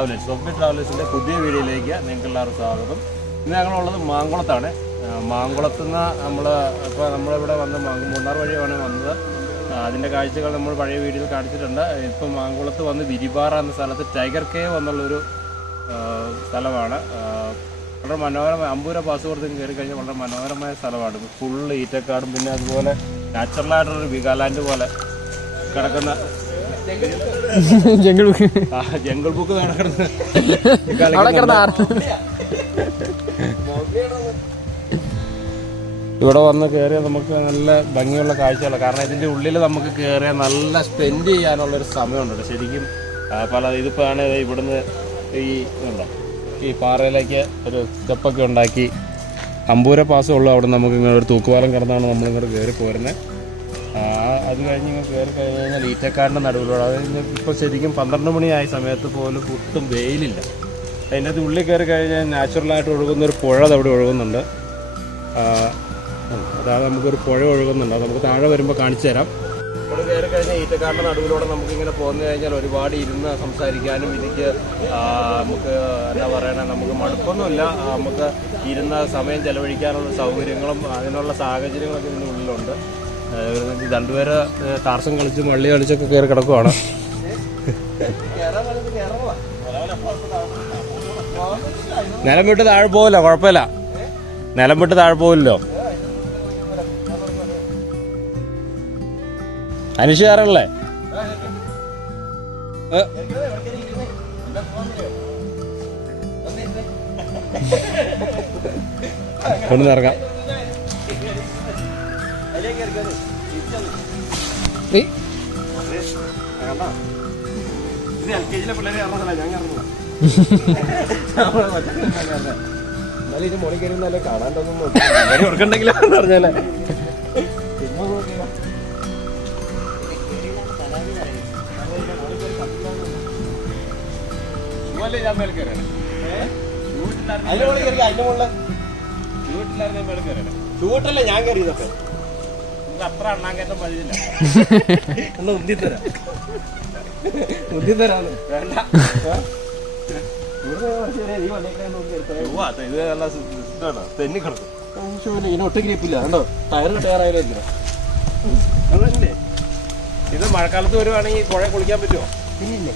ട്രാവലേഴ്സിൻ്റെ പുതിയ വീഡിയോയിലേക്ക് നിങ്ങൾക്ക് എല്ലാവർക്കും സ്വാഗതം. ഇന്ന് ഞങ്ങളുള്ളത് മാങ്കുളത്താണ്. മാങ്കുളത്ത് നിന്ന് നമ്മളിവിടെ വന്ന് മൂന്നാർ വഴിയാണ് വന്നത്. അതിൻ്റെ കാഴ്ചകൾ നമ്മൾ പഴയ വീഡിയോയിൽ കാണിച്ചിട്ടുണ്ട്. ഇപ്പം മാങ്കുളത്ത് വന്ന് വിരിപാറ എന്ന സ്ഥലത്ത് ടൈഗർ കേവ് എന്നുള്ളൊരു സ്ഥലമാണ്. വളരെ മനോഹരമായ അമ്പൂര പാസ്പോർട്ട് കയറി കഴിഞ്ഞാൽ വളരെ മനോഹരമായ സ്ഥലമാണ്. ഫുള്ള് ഈറ്റക്കാടും പിന്നെ അതുപോലെ നാച്ചുറലായിട്ടൊരു വികാലാൻഡ് പോലെ കിടക്കുന്ന ജംഗിൾ ബുക്ക് ഇവിടെ വന്ന് കയറിയാൽ നമുക്ക് നല്ല ഭംഗിയുള്ള കാഴ്ചകളാണ്. കാരണം ഇതിൻ്റെ ഉള്ളിൽ നമുക്ക് കയറിയാൽ നല്ല സ്പെൻഡ് ചെയ്യാനുള്ളൊരു സമയമുണ്ട് ശരിക്കും. ഇതിപ്പോൾ ആണ് ഇവിടുന്ന് ഈ പാറയിലേക്ക് ഒരു സ്റ്റെപ്പൊക്കെ ഉണ്ടാക്കി അമ്പൂര പാസം ഉള്ളു. അവിടെ നമുക്ക് ഇങ്ങനെ ഒരു തൂക്കുപാലം കിടന്നാണ് നമ്മളിങ്ങോട്ട് കയറി പോരുന്നത്. അത് കഴിഞ്ഞ് ഇങ്ങനെ കയറി കഴിഞ്ഞ് കഴിഞ്ഞാൽ ഈറ്റക്കാടിൻ്റെ നടുവിലൂടെ അതായത് ഇപ്പോൾ ശരിക്കും 12 മണിയായ സമയത്ത് പോലും ഒട്ടും വെയിലില്ല. അതിൻ്റെ അത് ഉള്ളിൽ കയറി കഴിഞ്ഞാൽ നാച്ചുറലായിട്ട് ഒഴുകുന്നൊരു പുഴ അവിടെ ഒഴുകുന്നുണ്ട്. അതാണ് നമുക്കൊരു പുഴ ഒഴുകുന്നുണ്ട്. അത് നമുക്ക് താഴെ വരുമ്പോൾ കാണിച്ചു തരാം. ഇവിടെ കയറി കഴിഞ്ഞാൽ ഈറ്റക്കാടിൻ്റെ നടുവിലൂടെ നമുക്കിങ്ങനെ പോന്നു കഴിഞ്ഞാൽ ഒരുപാട് ഇരുന്ന് സംസാരിക്കാനും നമുക്ക് എന്താ പറയണേ, നമുക്ക് മടുപ്പൊന്നുമില്ല. നമുക്ക് ഇരുന്ന സമയം ചെലവഴിക്കാനുള്ള സൗകര്യങ്ങളും അതിനുള്ള സാഹചര്യങ്ങളൊക്കെ ഇതിൻ്റെ ഉള്ളിലുണ്ട്. രണ്ടുപേര് ടാർസം കളിച്ച് വള്ളി കളിച്ചൊക്കെ കയറി കിടക്കുവാണ്. നിലം വിട്ട് താഴെ പോവില്ല, കുഴപ്പമില്ല. നിലം വിട്ട് താഴെ പോവില്ലോ. അനിഷ് കയറല്ലേ? ഒന്ന് ഇറങ്ങാം. എന്നാലും ഇത് മോളിൽ കയറുന്നല്ലേ കാണാണ്ടൊന്നും ഓർക്കണ്ടെങ്കിലോ പറഞ്ഞാലേ. ചൂട്ടല്ലേ ഞാൻ കയറിയതൊക്കെ അത്ര അണ്ണാങ്കേറ്റം വഴിയില്ല. ഒന്ന് ഉന്തിത്തരാം വേണ്ട. ഇത് നല്ല തെന്നി കിടക്കും. ഇതിന് ഒട്ടും ഗ്രിപ്പില്ല കേട്ടോ. ടയറിന് ടയറായാലും അതല്ലേ. ഇത് മഴക്കാലത്ത് വരുവാണെങ്കിൽ പുഴ കുളിക്കാൻ പറ്റുമോ? ഇല്ലേ,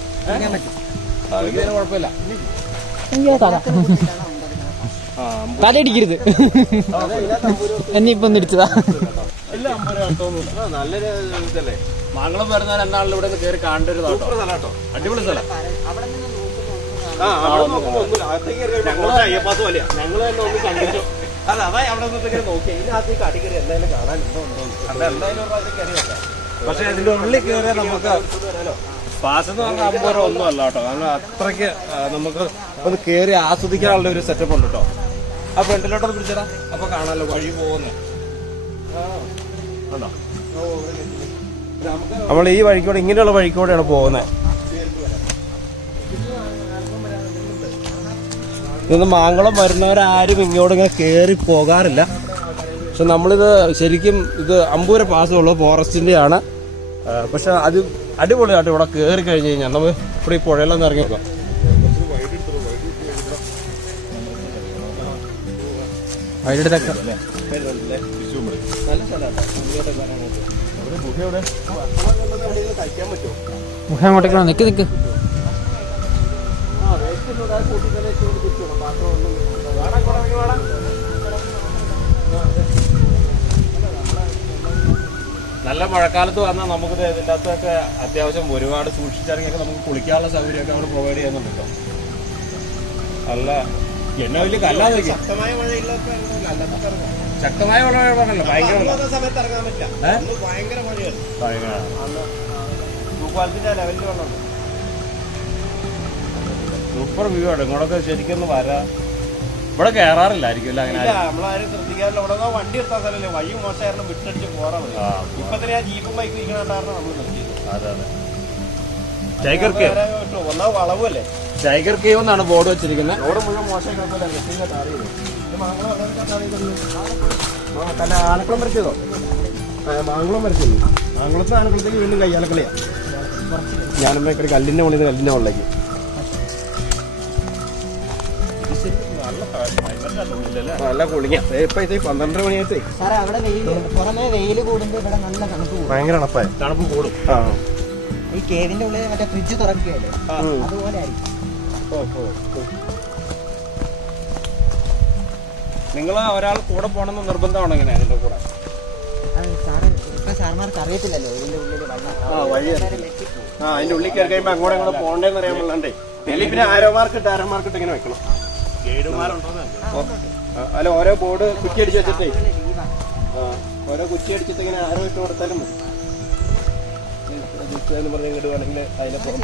കുഴപ്പമില്ല. തലയിടിക്കരുത്. എന്നെ ഇപ്പൊ ഇടിച്ചതാ. നല്ലൊരു ഇതല്ലേ. മാങ്കുളം വരുന്ന രണ്ടാളിലും ഇവിടെ കയറി കാണേണ്ട ഒരു സ്ഥലം. അടിപൊളി സ്ഥലം. ഞങ്ങള് തന്നെ ഒന്ന് കണ്ടിട്ടു. അല്ല അതായി അവിടെ നിന്ന് നോക്കി ഇതിനകത്ത് കാട്ടി കയറി എന്തായാലും കാണാനുണ്ടോ പക്ഷെ ഇതിന്റെ ഉള്ളിൽ കയറിയാൽ നമുക്ക് പാസ് എന്ന് പറഞ്ഞാൽ 50 രൂപ ഒന്നും അല്ല കേട്ടോ. കാരണം അത്രയ്ക്ക് നമുക്ക് ഒന്ന് കയറി ആസ്വദിക്കാനുള്ള ഒരു സെറ്റപ്പ് ഉണ്ട് കേട്ടോ. ആ ഫ്രണ്ടിലോട്ടൊന്ന് പിടിച്ചടാ, അപ്പൊ കാണാമല്ലോ വഴി പോകുന്നത്. നമ്മൾ ഈ വഴിക്കൂടെ ഇങ്ങനെയുള്ള വഴിക്കൂടെയാണ് പോകുന്നത്. ഇന്ന് മാങ്കുളം വരുന്നവരാരും ഇങ്ങോട്ട് ഇങ്ങനെ കയറി പോകാറില്ല. പക്ഷെ നമ്മളിത് ശരിക്കും ഇത് അമ്പൂര പാസ്സുള്ള ഫോറസ്റ്റിന്റെ ആണ്. പക്ഷെ അത് അടിപൊളിയായിട്ട് ഇവിടെ കയറി കഴിഞ്ഞ് കഴിഞ്ഞാൽ നമ്മൾ ഇവിടെ ഈ പുഴയിലൊന്നും ഇറങ്ങി നോക്കാം. മുഖം അങ്ങോട്ടേക്കോ നിക്ക് നിക്ക്. നല്ല മഴക്കാലത്ത് വന്നാൽ നമുക്ക് ഇതിൻ്റെ അകത്തൊക്കെ അത്യാവശ്യം ഒരുപാട് സൂക്ഷിച്ചിറങ്ങിയൊക്കെ നമുക്ക് കുളിക്കാനുള്ള സൗകര്യമൊക്കെ അവിടെ പ്രൊവൈഡ് ചെയ്യുന്നുണ്ടല്ലോ. നല്ല എണ്ണ വലിയ കല്ലാതെ ശക്തമായ മഴ പറഞ്ഞല്ലോ. ഭയങ്കര ലെവലിൽ വെള്ളം സൂപ്പർ വ്യൂ ആണ്. ഇങ്ങോട്ടൊക്കെ ശരിക്കും വരാം. ഇവിടെ കയറാറില്ലായിരിക്കും അങ്ങനെ. നമ്മളാരും ശ്രദ്ധിക്കാറില്ല. ഇവിടെ വണ്ടി എടുത്താൽ സ്ഥലമല്ലേ, വഴി മോശമായിരുന്നു, വിട്ടടിച്ച് പോറാൻ മതി. ഇപ്പൊ തന്നെ ആ ജീപ്പും ബൈക്കും ഇരിക്കണായിരുന്നു നമ്മൾ നിർത്തിയത്. അതെ ടൈഗർ കേവ് ഒന്നാ വളവല്ലേ. ടൈഗർ കേവ് എന്നാണ് ബോർഡ് വെച്ചിരിക്കുന്നത്. റോഡ് മുഴുവൻ മോശമായി കിടക്കില്ല. ആനക്കുളം വരച്ചതോ? മാങ്കുളം വരച്ചത്. മാങ്കുളത്ത് ആനക്കുളത്തേക്ക് വീണ്ടും കയ്യാലക്കളിയാണ്. ഞാനമ്മ കല്ലിന്റെ മുകളിൽ കല്ലിന്റെ മുകളിലേക്ക് നല്ല കുളിങ്ങ ഇപ്പൊ ഇത് 12 മണിയായിട്ടേ സാറേ അവിടെ പുറമേ വെയിൽ കൂടുമ്പോ ഇവിടെ നല്ല തണുപ്പ് കൂടും. ഭയങ്കര തണുപ്പായി. തണുപ്പ് കൂടും. ഈ കേവിന്റെ ഉള്ളിൽ മറ്റേ ഫ്രിഡ്ജ് തുറക്കുകയല്ലേ അതുപോലെ ആയിരിക്കും. നിങ്ങൾ ഒരാൾ കൂടെ പോകണമെന്ന് നിർബന്ധമാണോ ഇങ്ങനെ അതിന്റെ കൂടെ? സാറ് ഇപ്പൊ സാർമാർക്ക് അറിയത്തില്ലല്ലോ ഇതിന്റെ ഉള്ളിൽ വഴി അതിന്റെ ഉള്ളിൽ കയറി കഴിയുമ്പോ അങ്ങോട്ട് അങ്ങോട്ട് പോകണ്ടേന്ന് അറിയാൻ പാടില്ലാണ്ടേ. അല്ലെങ്കിൽ പിന്നെ ആരോ മാർക്കിട്ട് ഇങ്ങനെ വെക്കണം. അല്ല ഓരോ ബോർഡ് കുറ്റി അടിച്ച് വെച്ചിട്ടേ ഓരോ കുറ്റി അടിച്ചിട്ട് ഇങ്ങനെ ആരോ ഇട്ട് കൊടുത്താലും മതി. എന്ന് പറഞ്ഞ് ഇങ്ങോട്ട് വേണമെങ്കിൽ അതിനെ പുറം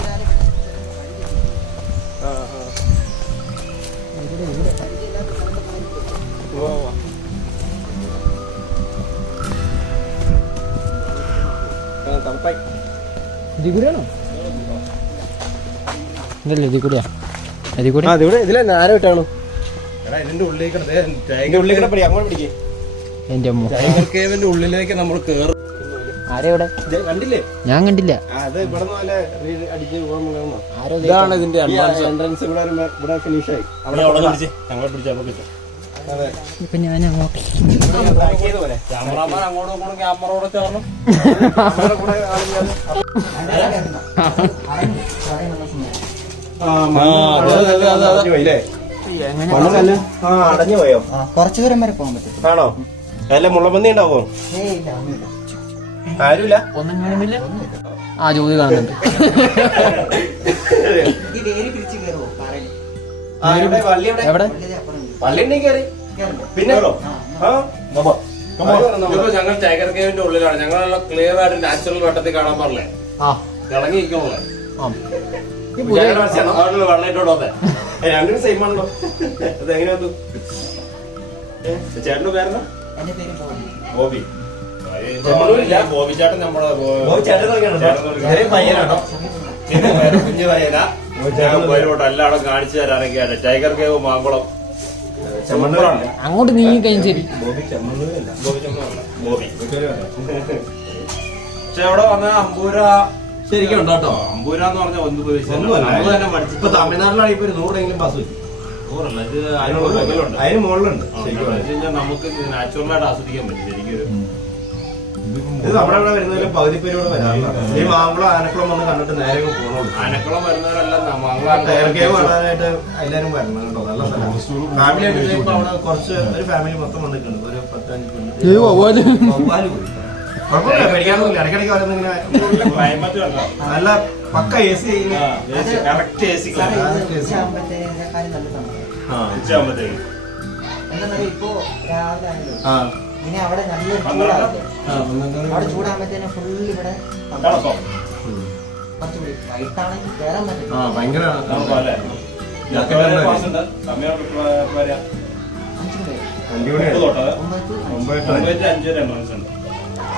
തണുപ്പായി. ഇതികൂടിയാണോ? ഇതല്ലേ ഇതികൂടിയാ? ഇതിലെ നേരെ വിട്ടാണോ? ഇതിന്റെ ഉള്ളിൽ പിടി അങ്ങോട്ട് പിടിക്കേ. എന്റെ അമ്മ ടൈഗർ കേവിന്റെ ഉള്ളിലേക്ക് നമ്മൾ കേറും. ആരെവിടെ? കണ്ടില്ലേ? ഞാൻ കണ്ടില്ല. അത് ഇവിടെ ഇതാണ് ഇതിന്റെ എൻട്രൻസ്. ഇവിടെ ഫിനിഷ് ആയി. അങ്ങോട്ട് പിടിച്ചാൽ ഇപ്പൊ ഞാൻ അങ്ങോട്ട് ക്യാമറമാൻ അങ്ങോട്ടും ഇങ്ങോട്ടും ക്യാമറയോടെ ചേർന്നു. അടഞ്ഞു പോയോ? കുറച്ചു ദൂരം വരെ പോകാൻ പറ്റും. ആണോ? അല്ല മുള്ളപ്പന്നി ഉണ്ടാവോ? ആരുമില്ല. ഒന്നും ആ ജോലി കാണുന്നുണ്ട്. ഈ വേര് പിടിച്ച് കയറുമോ? എവിടെ? പള്ളി കയറി പിന്നെ ഞങ്ങൾ ടൈഗർ കേവിന്റെ ഉള്ളിലാണ്. ഞങ്ങളെല്ല ക്ലിയർ ആയിട്ട് നാച്ചുറൽ വെട്ടത്തിൽ കാണാൻ പാടില്ലേ? ഇളങ്ങി നിൽക്കണല്ലേ? വെള്ളയിട്ടോടെ രണ്ടും സെയിം ആണല്ലോ. അത് എങ്ങനെയാ? ചേട്ടന്റെ പേരെന്താ? എന്റെ പേര് ബോബി. ബോബി ചേട്ടൻ നമ്മുടെ പയ്യനാണോ? കുഞ്ഞു പയ്യനാ. എല്ലായിടും കാണിച്ചു തരാനൊക്കെയാണ് ടൈഗർ കേവ് മാങ്കുളം. അങ്ങോട്ട് നീങ്ങി കഴിഞ്ഞ ശരി. പക്ഷെ അവിടെ വന്ന അമ്പൂര ശരിക്കും ഉണ്ടോ കേട്ടോ? അമ്പൂര എന്ന് പറഞ്ഞാൽ ഇപ്പൊ തമിഴ്നാട്ടിലാണ് ഇപ്പൊ 100 ബസ് വെച്ചു. 100 ഇത് അതിന് മുകളിലുണ്ട്. നമുക്ക് നാച്ചുറലായിട്ട് ആസ്വദിക്കാൻ പറ്റും. ശരിക്കും ഇത് നമ്മുടെ ഇവിടെ വരുന്നതിലും പകുതി പേരോട് വരാറുണ്ട്. ഈ മാങ്കുളം ആനക്കുളം വന്ന് കണ്ടിട്ട് നേരെ പോകണുള്ളൂ. ആനക്കുളം വരുന്നവരെല്ലാം കാണാനായിട്ട് എല്ലാരും വരണം കേട്ടോ. നല്ല സ്ഥലം. ഫാമിലി ആയിട്ട് ഇപ്പൊ അവിടെ കുറച്ച് ഒരു ഫാമിലി മൊത്തം വന്നിട്ടുണ്ട്. ഒരു 10-15 കുഴപ്പമില്ല, പേടിക്കാനൊന്നുമില്ല. ഇടയ്ക്കിടയ്ക്ക് വരുന്നിങ്ങനെ നല്ല പക്ക AC. Correct AC. ഇപ്പൊ രാവിലെ ആണല്ലോ ഇനി അവിടെ നല്ല ചൂടാവില്ലേ? അവിടെ ചൂടാകുമ്പത്തേന് ഫുള്ള് ഇവിടെ കുറച്ചുകൂടി വൈകിട്ടാണെങ്കിൽ കയറാൻ പറ്റും. ഭയങ്കര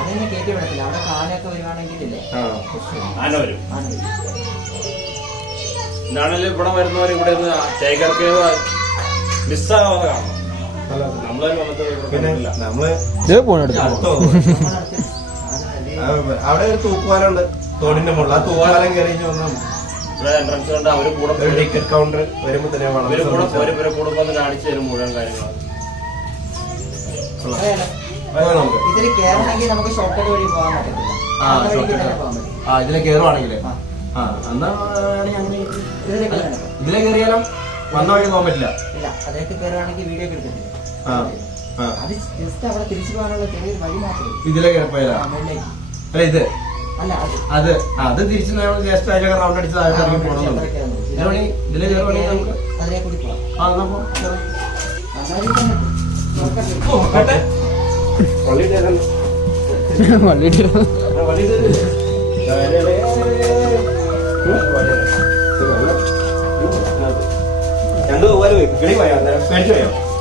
അതെന്നെ കയറ്റി വിടത്തില്ല. അവിടെ കാലൊക്കെ വരുവാണെങ്കിലേ ആന വരും. എന്നാണല്ലോ ഇവിടെ വരുന്നവർ ഇവിടെ ടൈഗർ കേവ് മിസ്സാകാതെ കാണണം. അവിടെ ഒരു തൂക്കുപാലുണ്ട് തോടിന്റെ മുകളിൽ. ആ തൂക്കുപാലം കയറി ഇവിടെ എൻട്രൻസ് കൊണ്ട് അവര് കൂടെ ടിക്കറ്റ് കൗണ്ടർ വരുമ്പോ തന്നെ കൂടെ കാണിച്ചു തരും മുഴുവൻ കാര്യങ്ങളും. ഇതിൽ കയറണമെങ്കിൽ നമുക്ക് ഷോർട്ട് കട്ട് വഴി പോകാൻ പറ്റത്തില്ല. ഇതിലെ കയറുവാണെങ്കിലേ ഇതിലെ കയറിയാലോ വന്ന വഴി പോകാൻ പറ്റില്ല. ഇല്ല, അതിലേക്ക് കയറുവാണെങ്കിൽ വീഡിയോ ഒക്കെ എടുക്കത്തില്ല. അത് ജസ്റ്റ് അവിടെ തിരിച്ചു പോകാനുള്ള ചെറിയൊരു വഴി മാത്രമേ. ഇതിലെ കയറിപ്പോയാ അല്ല ഇത് അത് തിരിച്ച് ജസ്റ്റ് അതിലൊക്കെ റൗണ്ട് അടിച്ച് പോകണം. ഇതിലെ കയറുവാണെങ്കിൽ നമുക്ക് അതിലെ കൂടി പോകാം.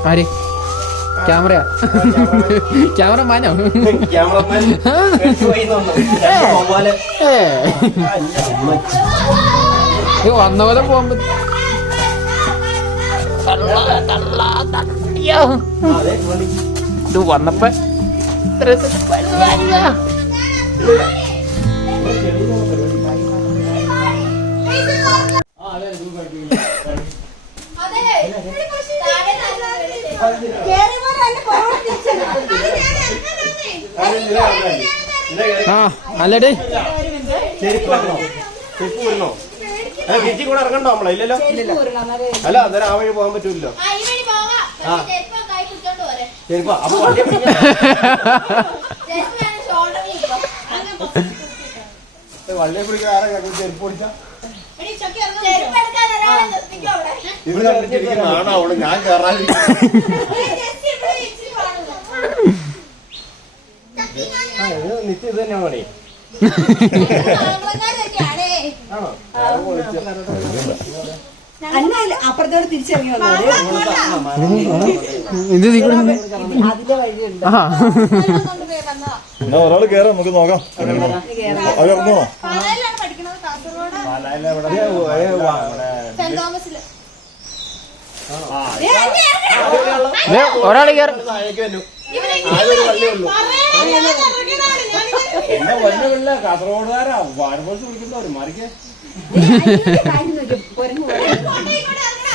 ആര്? ക്യാമറയാ? ക്യാമറ മാനോ? വന്ന പോലെ പോകുമ്പോ ഇത് വന്നപ്പോ അതെ ആ അല്ലടേ ചെരുപ്പ് വരണോ? ചെരുപ്പ് വരണോ? തിരിച്ചു കൂടെ ഇറങ്ങണ്ടോ നമ്മളെ? ഇല്ലല്ലോ. അല്ല അന്നേരം ആ വഴി പോകാൻ പറ്റൂല്ലോ. ചെരുപ്പാ അപ്പൊ വണ്ടി വള്ളിയെ പിടിക്കാൻ ആരാ ചെരുപ്പ് ഓടിച്ചാ? ഇത് കണ്ടിട്ട് നാണാവള് ഞാൻ കേറാൻ നിത്യം ഇത് തന്നെയാണോ പണി? അപ്പുറത്തോട് തിരിച്ചിറങ്ങി വന്നത് ഇത് എന്നാ ഒരാള് കേറാം, നമുക്ക് നോക്കാം. അത് ഇറങ്ങോ? ഒരാള് കയറും. എന്നെ വല്ലുമില്ല, കാസർഗോഡുകാരാ വാരബോസ് വിളിക്കുന്നവര് മാറിക്കേ.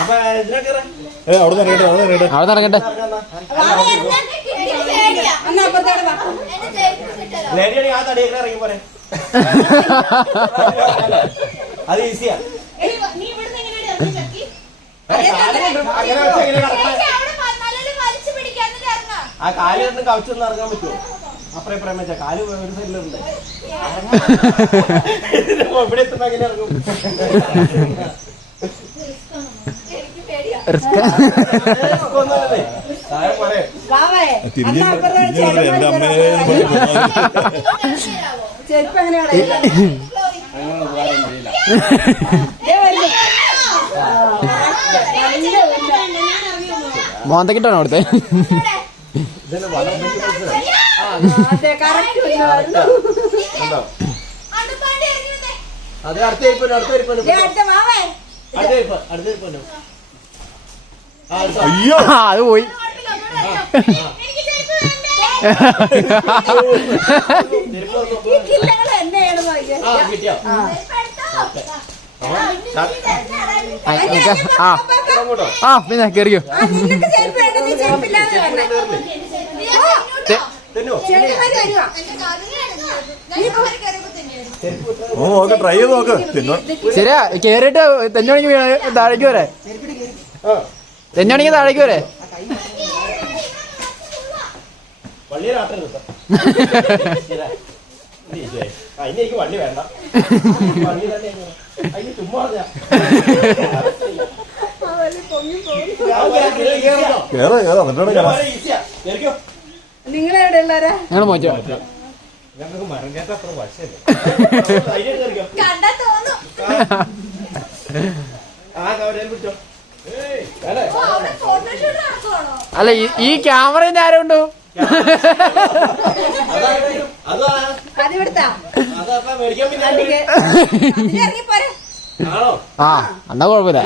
അപ്പൊ അവിടെ ഇറങ്ങട്ടെ. അവിടെ നടക്കട്ടെ. ലേഡിയാണി ആ തടിയൊക്കെ ഇറങ്ങി പോരെ. അത് ഈസിയാ. ആ കാല് കണ്ട് കവച്ചൊന്നും ഇറങ്ങാൻ പറ്റുമോ? അപ്പറേ ഇപ്പറേം വെച്ചാ കാല് ഒരു സൈഡിലുണ്ട്. ഇവിടെ എത്തുമ്പോ എങ്ങനെ ഇറങ്ങും? എന്റെ അമ്മയെ ചെരുപ്പ് എങ്ങനെയാണ് മോന്തക്കിട്ടാണോ അവിടുത്തെ? അത് അടുത്ത അയ്യോ അത് പോയി. കിട്ടിയോ? ആ പിന്നെ കേറിയോ. നോക്ക്, ട്രൈ ചെയ്ത് നോക്ക്. ശരിയാ, കേറിട്ട് തെഞ്ഞോണിക്ക് താഴേക്ക് വരെ. തെഞ്ഞോണിക്ക് താഴേക്ക് വരെ. ഇനി എനിക്ക് വണ്ടി വേണ്ട. വണ്ടി തന്നെ അതിന് ചുമ്മാ നിങ്ങളെവിടെ ഉള്ളവരാ? ഞങ്ങൾ മോച്ചോ. ഞങ്ങൾക്ക് മരം കയറ്റ അത്ര വശല്ലേ. ആ കവരയിൽ പിടിച്ചോ. അല്ല ഈ ക്യാമറ ആരുണ്ടോ? ആ എന്നാ കുഴപ്പമില്ല.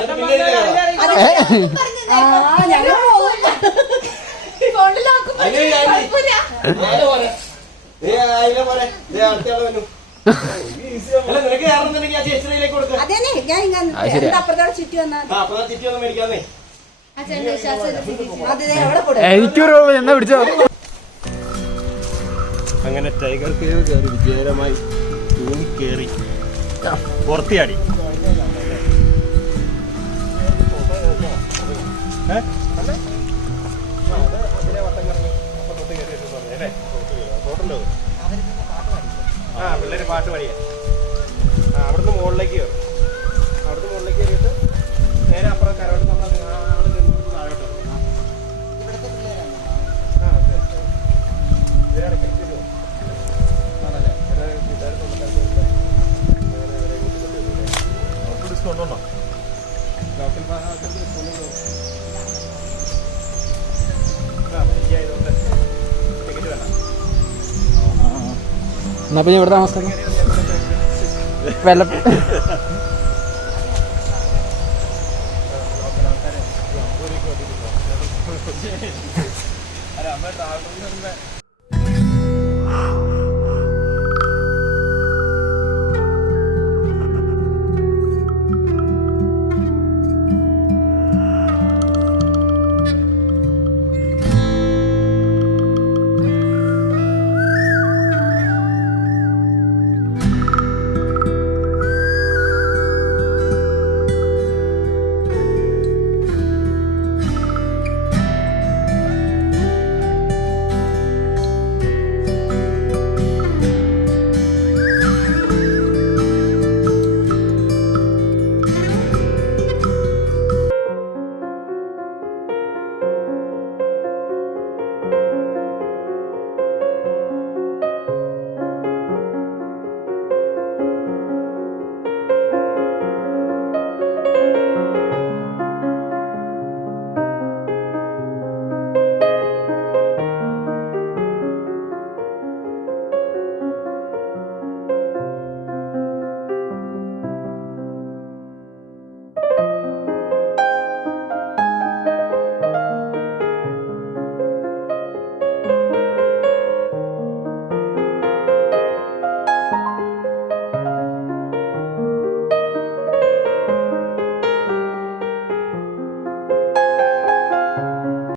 എനിക്കൊരു എന്നാ പിടിച്ചോ. അങ്ങനെ ടൈഗർ കേവ് കയറി വിജയകരമായി തൂങ്ങി കയറി പുറത്തിയാടി. ആ പിള്ളേര് പാട്ട് പാടിയ അവിടുന്ന് മുകളിലേക്ക് കയറും. അവിടുന്ന് മുകളിലേക്ക് കയറിയിട്ട് നേരെ അപ്പുറം കരോട്ട് നമ്മൾ താഴോട്ട് ഡിസ്കൗണ്ട് എന്നാ പിന്നെ ഇവിടെ താമസിക്കാം. വെള്ളം അല്ല നമ്മുടെ ട്രാവൽ